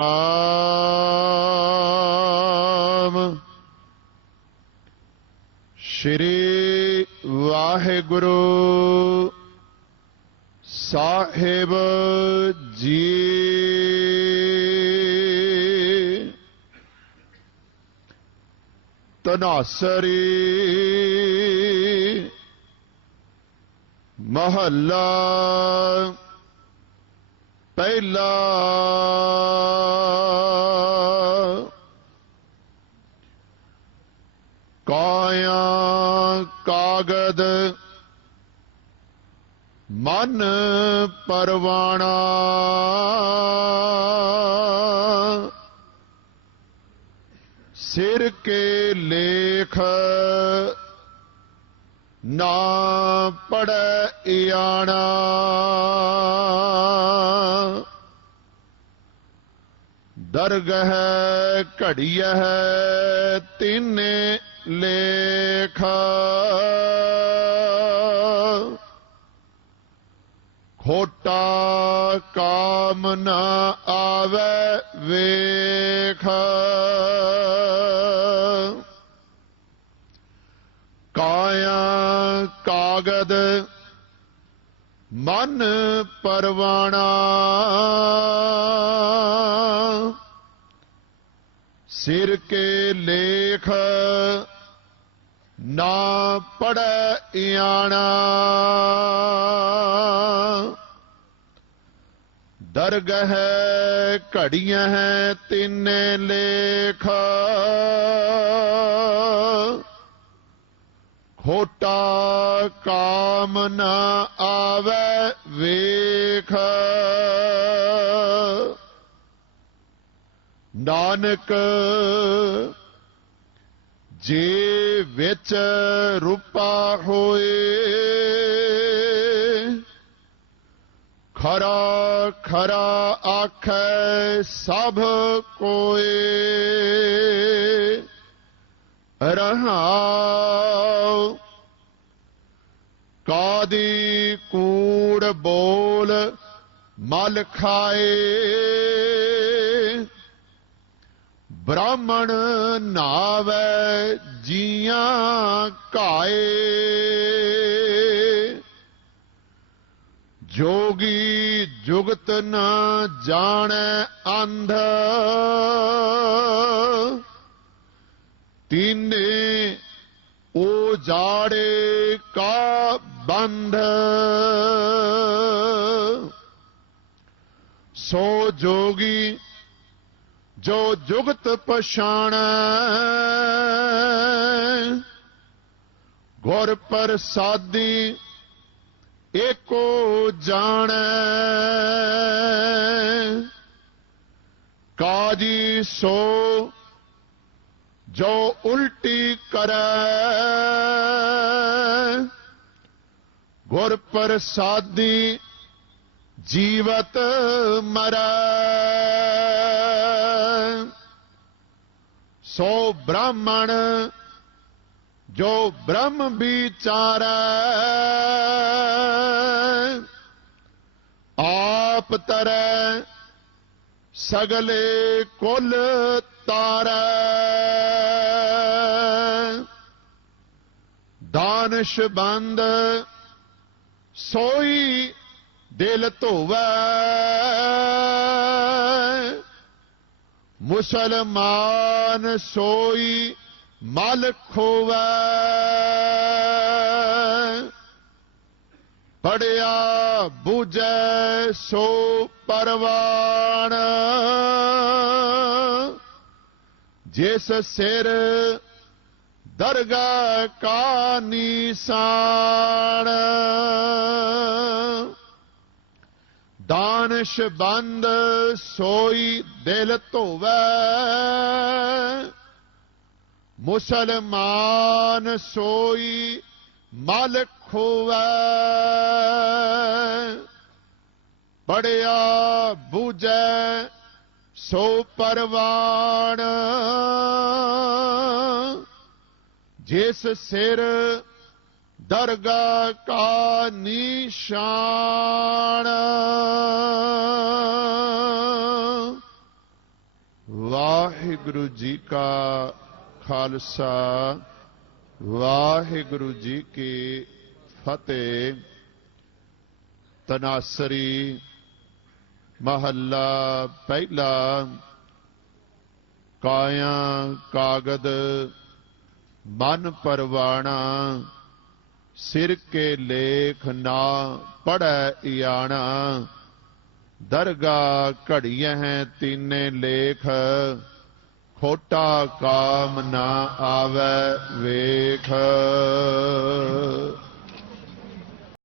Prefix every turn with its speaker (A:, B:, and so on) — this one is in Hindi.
A: राम श्री वाहेगुरु साहेब जी। तनासरी महल्ला ਪਹਿਲਾ ਕਾਇਆ ਕਾਗਦ ਮਨ ਪਰਵਾਣਾ ਸਿਰ ਕੇ ਲੇਖ ਨਾ ਪੜੈ ਆਣਾ ਦਰਗਹ ਘੜੀਐ ਤਿਨੇ ਲੇਖ ਖੋਟਾ ਕਾਮ ਨ ਆਵੇ ਵੇਖ ਕਾਗਦ ਮਨ ਪਰਵਾਣਾ। ਸਿਰ ਕੇ ਲੇਖ ਨਾ ਪੜੈ ਆਣਾ ਦਰਗਹ ਘੜੀਆਂ ਹੈ ਤਿੰਨੇ ਲੇਖ। होटा काम न आवे वेख। नानक, जे विच रूपा होए, खरा खरा आख सब कोए। रहा गुड़ बोल मल खाए। ब्राह्मण नावे जिया काए। जोगी जुगत न जाने अंध। तीने जाड़े का बंध। सो जोगी, जो जुगत पछाण। गुर प्रसादी, एको जान काजी सो, जो उल्टी कर। गुर प्रसादी जीवत मर। सो ब्राह्मण, जो ब्रह्म विचार। आप तरह सगले कुल तार दानश बंद सोई दिल धोवे। मुसलमान सोई मल खोव। पढ़िया बुझ सो परवान ਜਿਸ ਸਿਰ ਦਰਗਾ ਕਾ ਨਿਸ਼ਾਨ, ਦਾਨਸ਼ ਬੰਦ ਸੋਈ ਦਿਲ ਧੋਵੈ, ਮੁਸਲਮਾਨ ਸੋਈ ਮਲ ਖੋਵੈ। ਪੜਿਆ ਬੂਝੈ सो परवान जिस सिर दरगाह का निशान, वाहिगुरु जी का खालसा, वाहिगुरु जी की फतेह, तनासरी ਮਹੱਲਾ ਪਹਿਲਾ ਕਾਇਆ ਕਾਗਦ ਮਨ ਪਰਵਾਣਾ ਸਿਰ ਕੇ ਲੇਖ ਨਾ ਪੜੈ ਇਆਣਾ। ਦਰਗਾ ਘੜੀਐ ਹੈ ਤੀਨੇ ਲੇਖ, ਖੋਟਾ ਕਾਮ ਨਾ ਆਵੈ ਵੇਖ।